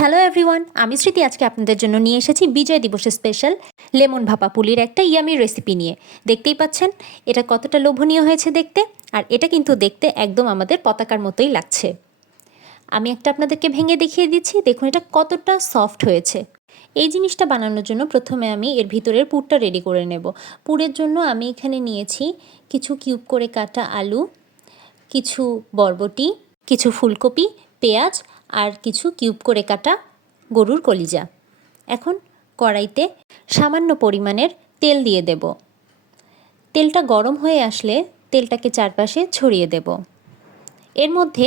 Hello everyone, আমি স্মৃতি। আজকে আপনাদের জন্য নিয়ে এসেছি বিজয় দিবসের স্পেশাল লেমন ভাপা পুলির একটা ইয়ামি রেসিপি নিয়ে। দেখতেই পাচ্ছেন এটা কতটা লোভনীয় হয়েছে দেখতে, আর এটা কিন্তু দেখতে একদম আমাদের পতাকার মতোই লাগছে। আমি একটা আপনাদেরকে ভেঙে দেখিয়ে দিচ্ছি, দেখুন এটা কতটা সফট হয়েছে। এই জিনিসটা বানানোর জন্য প্রথমে আমি এর ভিতরের পুরটা রেডি করে নেব। পুরের জন্য আমি এখানে নিয়েছি কিছু কিউব করে কাটা আলু, কিছু বরবটি, কিছু ফুলকপি, পেঁয়াজ আর কিছু কিউব করে কাটা গরুর কলিজা। এখন কড়াইতে সামান্য পরিমাণের তেল দিয়ে দেব। তেলটা গরম হয়ে আসলে তেলটাকে চারপাশে ছড়িয়ে দেব। এর মধ্যে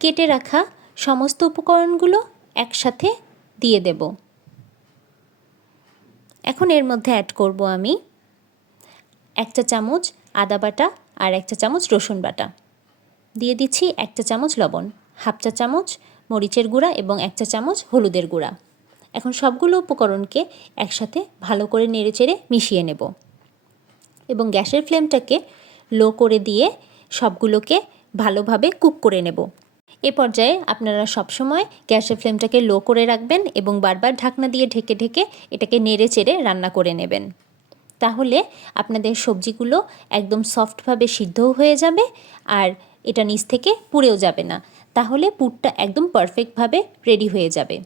কেটে রাখা সমস্ত উপকরণগুলো একসাথে দিয়ে দেব। এখন এর মধ্যে অ্যাড করব আমি 1 চা চামচ আদা বাটা আর 1 চা চামচ রসুন বাটা। দিয়ে দিচ্ছি 1 চা চামচ লবণ, হাফ চা চামচ মরিচের গুঁড়া এবং 1 চা চামচ হলুদের গুঁড়া। এখন সবগুলো উপকরণকে একসাথে ভালো করে নেড়েচেড়ে মিশিয়ে নেব এবং গ্যাসের ফ্লেমটাকে লো করে দিয়ে সবগুলোকে ভালোভাবে কুক করে নেব। এ পর্যায়ে আপনারা সবসময় গ্যাসের ফ্লেমটাকে লো করে রাখবেন এবং বারবার ঢাকনা দিয়ে ঢেকে ঢেকে এটাকে নেড়েচেড়ে রান্না করে নেবেন। তাহলে আপনাদের সবজিগুলো একদম সফটভাবে সিদ্ধও হয়ে যাবে আর এটা নিচ থেকে পুড়েও যাবে না। তাহলে পুরটা একদম পারফেক্টভাবে রেডি হয়ে যাবে।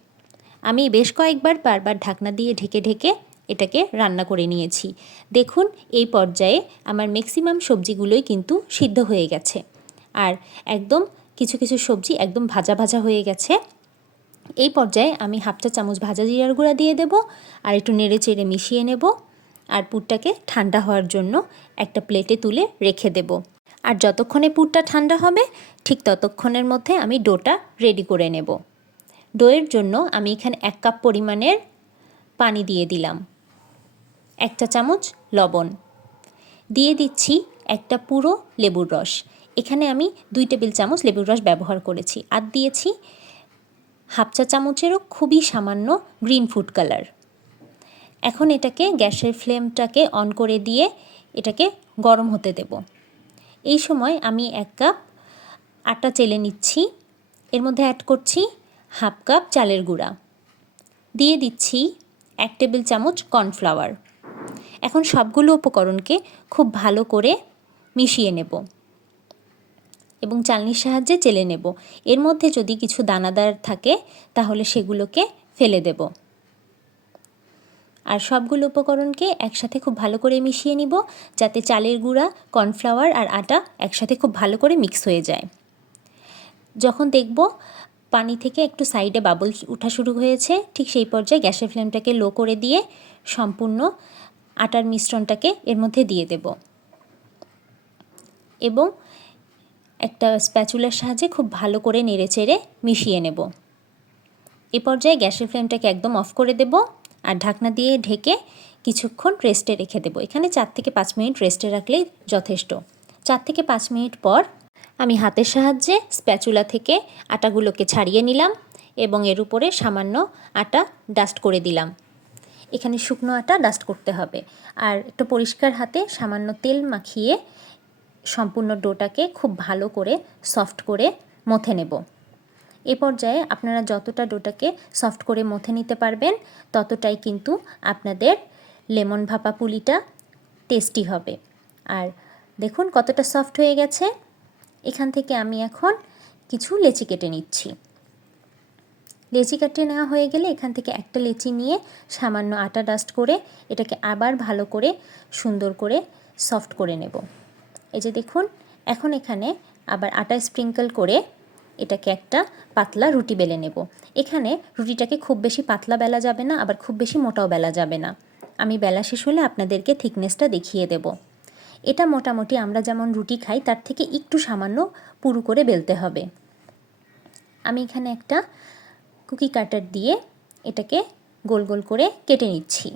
আমি বেশ কয়েকবার বারবার ঢাকনা দিয়ে ঢেকে ঢেকে এটাকে রান্না করে নিয়েছি। দেখুন এই পর্যায়ে আমার ম্যাক্সিমাম সবজিগুলোই কিন্তু সিদ্ধ হয়ে গেছে আর একদম কিছু কিছু সবজি একদম ভাজা ভাজা হয়ে গেছে। এই পর্যায়ে আমি হাফ চা চামচ ভাজা জিরার গুঁড়া দিয়ে দেব আর একটু নেড়ে চেড়ে মিশিয়ে নেব আর পুরটাকে ঠান্ডা হওয়ার জন্য একটা প্লেটে তুলে রেখে দেব। আর যতক্ষণে পুরটা ঠান্ডা হবে ঠিক ততক্ষণের মধ্যে আমি ডোটা রেডি করে নেব। ডোয়ের জন্য আমি এখানে 1 কাপ পরিমাণের পানি দিয়ে দিলাম, 1 চা চামচ লবণ দিয়ে দিচ্ছি, একটা পুরো লেবুর রস। এখানে আমি 2 টেবিল চামচ লেবুর রস ব্যবহার করেছি আর দিয়েছি হাফ চা চামচেরও খুবই সামান্য গ্রিন ফুড কালার। এখন এটাকে গ্যাসের ফ্লেমটাকে অন করে দিয়ে এটাকে গরম হতে দেব। এই সময় আমি 1 কাপ আটা চেলে নিচ্ছি। এর মধ্যে অ্যাড করছি হাফ কাপ চালের গুঁড়া, দিয়ে দিচ্ছি 1 টেবিল চামচ কর্নফ্লাওয়ার। এখন সবগুলো উপকরণকে খুব ভালো করে মিশিয়ে নেব এবং চালনির সাহায্যে চেলে নেব। এর মধ্যে যদি কিছু দানাদার থাকে তাহলে সেগুলোকে ফেলে দেব। আর সবগুলো উপকরণকে একসাথে খুব ভালো করে মিশিয়ে নিব যাতে চালের গুঁড়া, কর্নফ্লাওয়ার আর আটা একসাথে খুব ভালো করে মিক্স হয়ে যায়। যখন দেখব পানি থেকে একটু সাইডে বাবলস ওঠা শুরু হয়েছে, ঠিক সেই পর্যায়ে গ্যাসের ফ্লেমটাকে লো করে দিয়ে সম্পূর্ণ আটার মিশ্রণটাকে এর মধ্যে দিয়ে দেব এবং একটা স্প্যাচুলার সাহায্যে খুব ভালো করে নেড়েচেড়ে মিশিয়ে নেব। এ পর্যায়ে গ্যাসের ফ্লেমটাকে একদম অফ করে দেব আর ঢাকনা দিয়ে ঢেকে কিছুক্ষণ রেস্টে রেখে দেব। এখানে 4 থেকে 5 মিনিট রেস্টে রাখলেই যথেষ্ট। 4 থেকে 5 মিনিট পর আমি হাতের সাহায্যে স্প্যাচুলা থেকে আটাগুলোকে ছাড়িয়ে নিলাম এবং এর উপরে সামান্য আটা ডাস্ট করে দিলাম। এখানে শুকনো আটা ডাস্ট করতে হবে আর একটু পরিষ্কার হাতে সামান্য তেল মাখিয়ে সম্পূর্ণ ডোটাকে খুব ভালো করে সফট করে মথে নেব। এ পর্যায়ে আপনারা যতটা ডোটাকে সফট করে মথে নিতে পারবেন ততটাই কিন্তু আপনাদের লেমন ভাপা পুলিটা টেস্টি হবে। আর দেখুন কতটা সফট হয়ে গেছে। এখান থেকে আমি এখন কিছু লেচি কেটে নিচ্ছি। লেচি কেটে নেওয়া হয়ে গেলে এখান থেকে একটা লেচি নিয়ে সামান্য আটা ডাস্ট করে এটাকে আবার ভালো করে সুন্দর করে সফট করে নেব। এই যে দেখুন, এখন এখানে আবার আটা স্প্রিঙ্কল করে এটাকে একটা পাতলা রুটি বেলে নেব। এখানে রুটিটাকে খুব বেশি পাতলা বেলা যাবে না, আবার খুব বেশি মোটাও বেলা যাবে না। আমি বেলা শেষ হলে আপনাদেরকে থিকনেসটা দেখিয়ে দেব। এটা মোটামুটি আমরা যেমন রুটি খাই তার থেকে একটু সামান্য পুরু করে বেলতে হবে। আমি এখানে একটা কুকি কাটার দিয়ে এটাকে গোল গোল করে কেটে নিচ্ছি।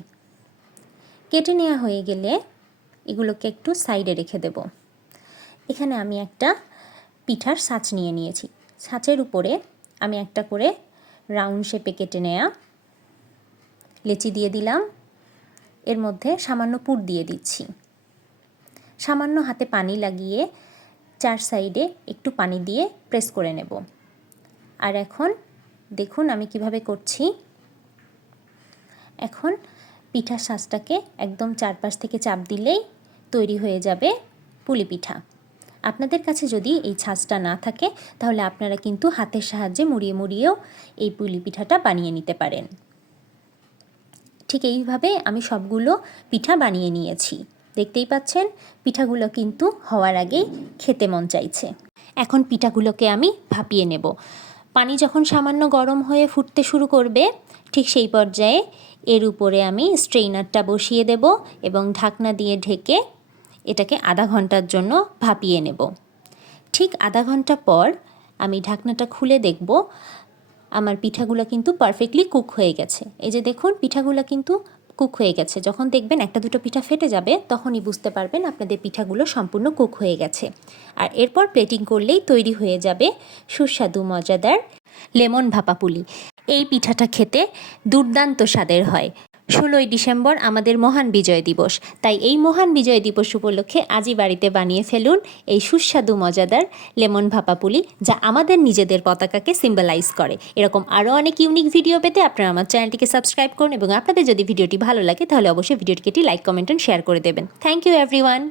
কেটে নেওয়া হয়ে গেলে এগুলোকে একটু সাইডে রেখে দেব। এখানে আমি একটা পিঠার ছাঁচ নিয়ে নিয়েছি। ছাঁচের উপরে আমি একটা করে রাউন্ড শেপে কেটে নেওয়া লেচি দিয়ে দিলাম। এর মধ্যে সামান্য পুর দিয়ে দিচ্ছি। সামান্য হাতে পানি লাগিয়ে 4 সাইডে একটু পানি দিয়ে প্রেস করে নেব। আর এখন দেখুন আমি কিভাবে করছি। এখন পিঠার সাজটাকে একদম চারপাশ থেকে চাপ দিলেই তৈরি হয়ে যাবে পুলি পিঠা। আপনাদের কাছে যদি এই ছাঁচটা না থাকে তাহলে আপনারা কিন্তু হাতের সাহায্যে মুড়িয়ে মুড়িয়েও এই পুলি পিঠাটা বানিয়ে নিতে পারেন। ঠিক এইভাবে আমি সবগুলো পিঠা বানিয়ে নিয়েছি। দেখতেই পাচ্ছেন পিঠাগুলো কিন্তু হওয়ার আগেই খেতে মন চাইছে। এখন পিঠাগুলোকে আমি ভাপিয়ে নেব। পানি যখন সামান্য গরম হয়ে ফুটতে শুরু করবে ঠিক সেই পর্যায়ে এর উপরে আমি স্ট্রেইনারটা বসিয়ে দেব এবং ঢাকনা দিয়ে ঢেকে এটাকে আধা ঘন্টার জন্য ভাপিয়ে নেব। ঠিক আধা ঘন্টা পর আমি ঢাকনাটা খুলে দেখব আমার পিঠাগুলো কিন্তু পারফেক্টলি কুক হয়ে গেছে। এই যে দেখুন পিঠাগুলো কিন্তু কুক হয়ে গেছে। যখন দেখবেন একটা দুটো পিঠা ফেটে যাবে তখনই বুঝতে পারবেন আপনাদের পিঠাগুলো সম্পূর্ণ কুক হয়ে গেছে। আর এরপর প্লেটিং করলেই তৈরি হয়ে যাবে সুস্বাদু মজাদার লেমন ভাপা পুলি। এই পিঠাটা খেতে দুর্দান্ত স্বাদের হয়। 16ই ডিসেম্বর আমাদের মহান বিজয় দিবস, তাই এই মহান বিজয় দিবস উপলক্ষে আজই বাড়িতে বানিয়ে ফেলুন এই সুস্বাদু মজাদার লেমন ভাপা পুলি, যা আমাদের নিজেদের পতাকাকে সিম্বলাইজ করে। এরকম আরও অনেক ইউনিক ভিডিও পেতে আপনারা আমার চ্যানেলটিকে সাবস্ক্রাইব করুন এবং আপনাদের যদি ভিডিওটি ভালো লাগে তাহলে অবশ্যই ভিডিওটিকে লাইক, কমেন্ট অ্যান্ড শেয়ার করে দেবেন। Thank you everyone.